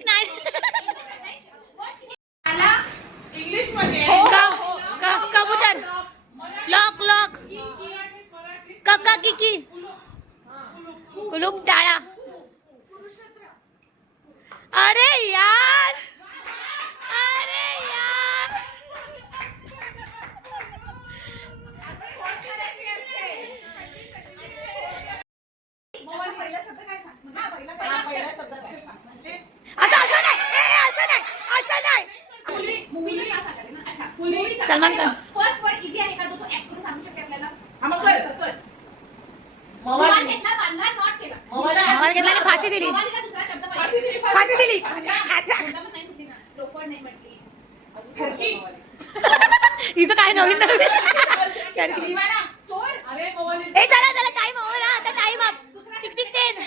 Automatic नाही English मध्ये कबूतर लॉक लॉक कक्का किकी कुलूप टाळा अरे यार अरे यार Salman Khan first word easy आहे का तो ऍक्ट करून सांगू शकते आपल्याला मोबाईल घेतला बांधला नॉट केला मोबाईल घेतला आणि फाशी दिली मोबाईलचा दुसरा शब्द पाहिजे फाशी दिली नाही म्हटली ना लोफर नाही म्हटली हिचं काय नवीन नवीन चोर अरे मोबाईल ए चला चला टाइम ओव्हर आता टाइम अप टिक टिक तेज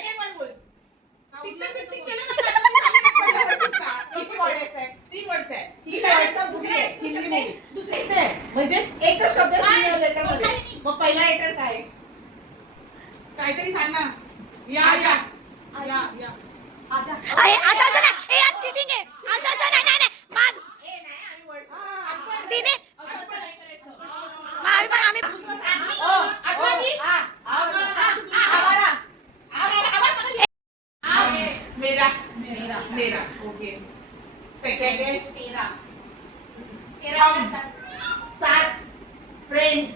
म्हणजे एकच शब्द लेटर मध्ये मग पहिला लेटर काय काहीतरी सांग ना या या या या आजा अरे अच्छा अच्छा नाही ए आज चीटिंग आहे अच्छा अच्छा नाही नाही नाही माग ए नाही आम्ही वर्ड तिने आम्ही मेरा मेरा मेरा ओके सेकंड तेरा साथ फ्रेंड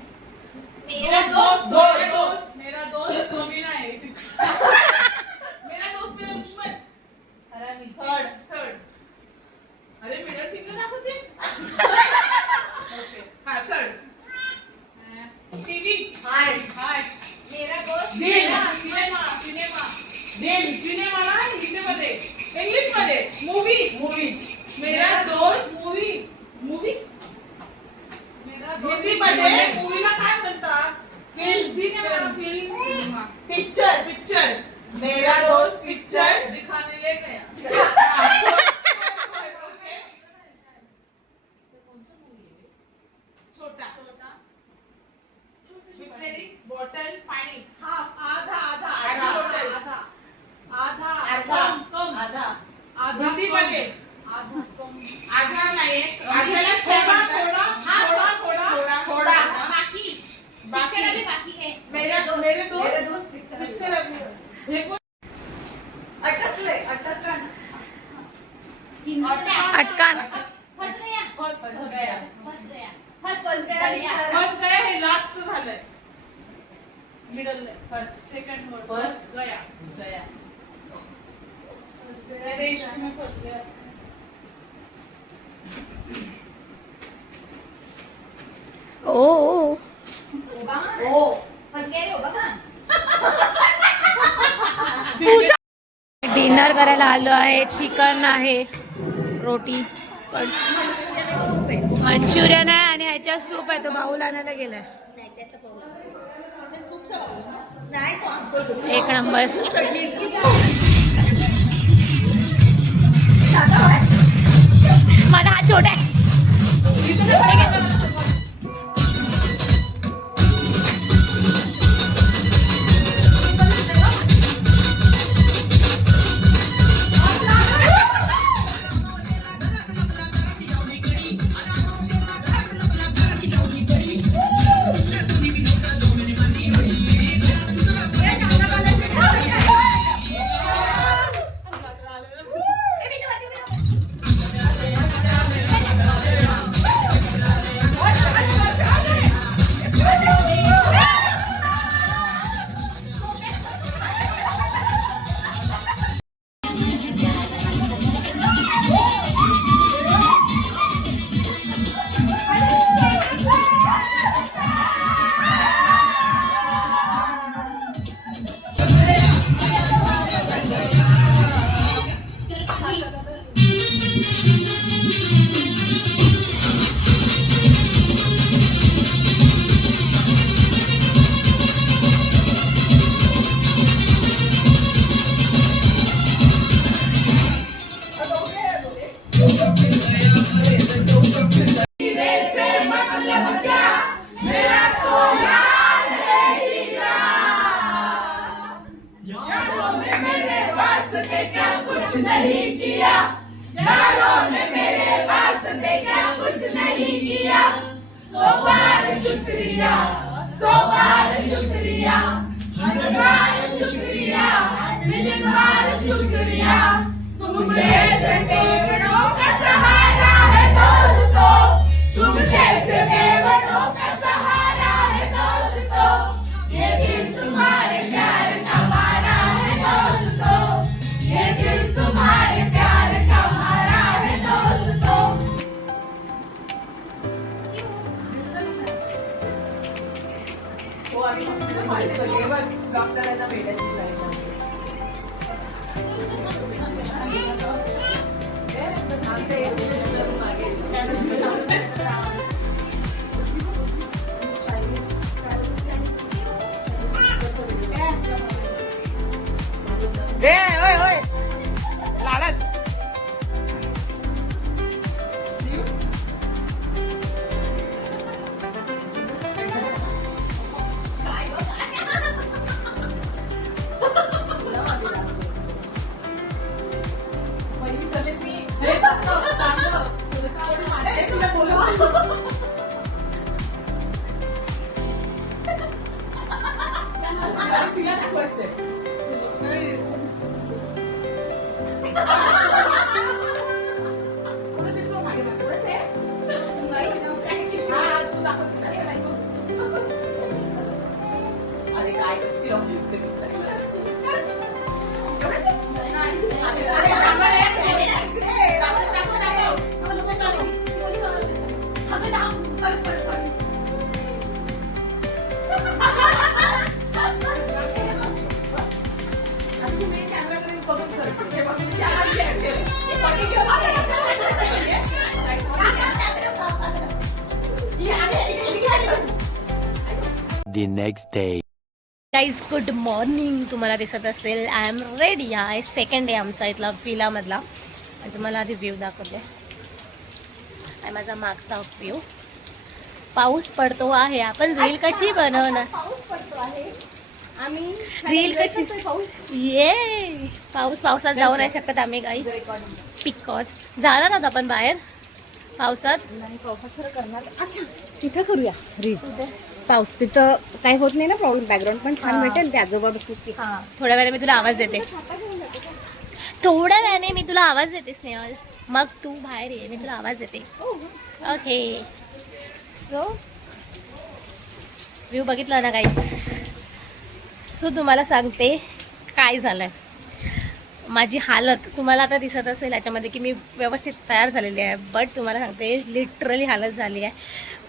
मेरा दोस्त मेरा दोस्त मोमिना है मेरा दोस्त मेरा दुश्मन थर्ड अरे मिडल फिंगर दाखवते ओके हां थर्ड टीवी हार्ट मेरा दोस्त सिनेमा ना हिंदीमध्ये इंग्लिशमध्ये मूवी मेरा दोस्त मूवी हिंदीमध्ये मूवीला काय म्हणतात फिल्म पिक्चर मेरा दोस्त पिक्चर दिखाने ले गया छोटा बिस्लेरी बॉटल पाणी हाफ आधा हिंदीमध्ये आधा नाही आधाला थोडा बाकी अभी बाकी है मेरे दोस्त पिक्चर अटकान फस गया हे लास्ट झालंय मिडल सेकंड वर्ड फर्स्ट गया रेश में फस गया ओ फस गया रे बघा डिनर करायला आलो आहे चिकन आहे रोटी मंचुरियन आहे आणि ह्याच्यात सूप आहे तो बाऊल आणायला गेलाय एक नंबर माझा हात छोटा आहे किया, यारों ने मेरे वास्ते क्या कुछ नहीं किया। 100 बार शुक्रिया, 100 बार शुक्रिया, 100 बार शुक्रिया, मिलियन बार शुक्रिया। तुम जैसे बेवड़ों का सहारा है दोस्तों, तुम जैसे बेवड़ों का सहारा है दोस्तों। ये दिल तुम्हारे प्यार का मारा है दोस्तों, ये दिल तुम्हारे प्यार का मारा है दोस्तों। हो आम्ही हॉस्पिटल मारले गेल्यावर डॉक्टरांना भेटायची line The next day. Guys good morning. तुम्हाला दिसत असेल आय एम रेडी. आहे सेकंड डे आमचा इथला विलामधला. आणि तुम्हाला आधी व्ह्यू दाखवते. आणि माझा मागचा व्ह्यू. पाऊस पडतो आहे. आपण रील कशी बनवणार? आम्ही रील कशी? ये पावसात जाऊ नाही शकत आम्ही गाईज. बिकॉज जाणार आहोत आपण बाहेर पावसात. अच्छा तिथं करूया रील. पाऊस तिथं काय होत नाही ना प्रॉब्लेम. बॅकग्राऊंड पण छान भेटेल. ते आजोबा बसतील. हां थोड्या वेळाने मी तुला आवाज देते. थोड्या वेळाने मी तुला आवाज देते स्नेहल. मग तू बाहेर ये, मी तुला आवाज देते. ओके. सो व्ह्यू बघितला ना गाईज. सो तुम्हाला सांगते काय झालं आहे. माझी हालत तुम्हाला आता दिसत असेल याच्यामध्ये की मी व्यवस्थित तयार झालेली आहे. बट तुम्हाला सांगते लिटरली हालत झाली आहे.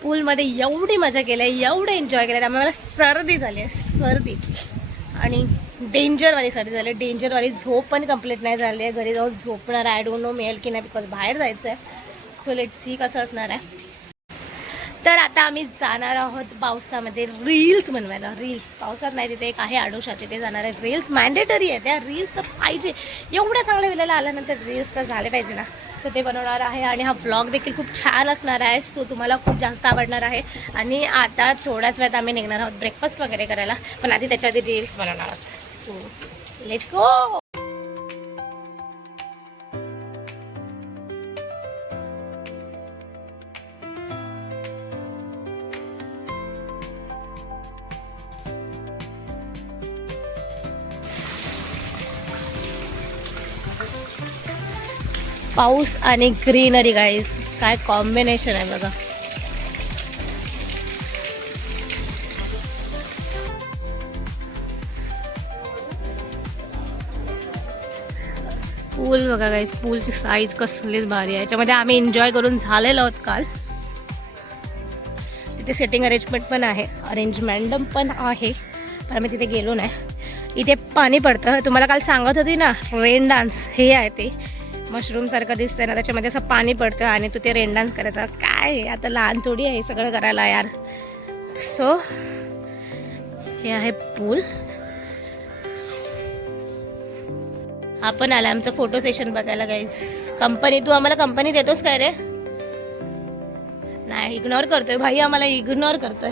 पूलमध्ये एवढी मजा केली आहे, एवढं एन्जॉय केलं आहे. त्यामुळे मला सर्दी झाली आहे. सर्दी आणि डेंजरवाली सर्दी झाली. डेंजरवाली झोप पण कंप्लीट नाही झाली आहे. घरी जाऊन झोपणार. आय डोंट नो मिळेल की नाही बिकॉज बाहेर जायचं आहे. सो लेट सी कसं असणार आहे. तर आता आम्ही जाणार आहोत पावसामध्ये रील्स बनवायला. रील्स पावसात नाही, तिथे एक आहे आडोशात, तिथे जाणार आहे. रील्स मॅन्डेटरी आहे. त्या रील्स तर पाहिजे. एवढ्या चांगल्या वेळेला आल्यानंतर रील्स तर झाले पाहिजे ना. तर ते बनवणार आहे. आणि हा ब्लॉग देखील खूप छान असणार आहे. सो तुम्हाला खूप जास्त आवडणार आहे. आणि आता थोड्याच वेळात आम्ही निघणार आहोत ब्रेकफास्ट वगैरे करायला. पण आधी त्याच्या आधी रील्स बनवणार आहोत. So let's go. पाऊस आणि ग्रीनरी गाईज, काय कॉम्बिनेशन आहे बघा. पूल बघा गाईज, पूलची साईज कसलीच भारी आहे. याच्यामध्ये आम्ही एन्जॉय करून झालेलो आहोत काल. तिथे सेटिंग अरेंजमेंट पण आहे, अरेंजमेंट पण आहे, पण आम्ही तिथे गेलो नाही. इथे पाणी पडतं. तुम्हाला काल सांगत होती ना रेन डान्स, हे आहे ते मशरूमसारखं दिसतंय ना, त्याच्यामध्ये असं पाणी पडतं आणि तू ते रेन डान्स करायचा. काय आता लहान थोडी आहे सगळं करायला यार. सो हे आहे पूल. आपण आला आमचं फोटो सेशन बघायला गाईज. कंपनी, तू आम्हाला कंपनी देतोस काय रे? नाही, इग्नोर करतोय भाई, आम्हाला इग्नोर करतोय.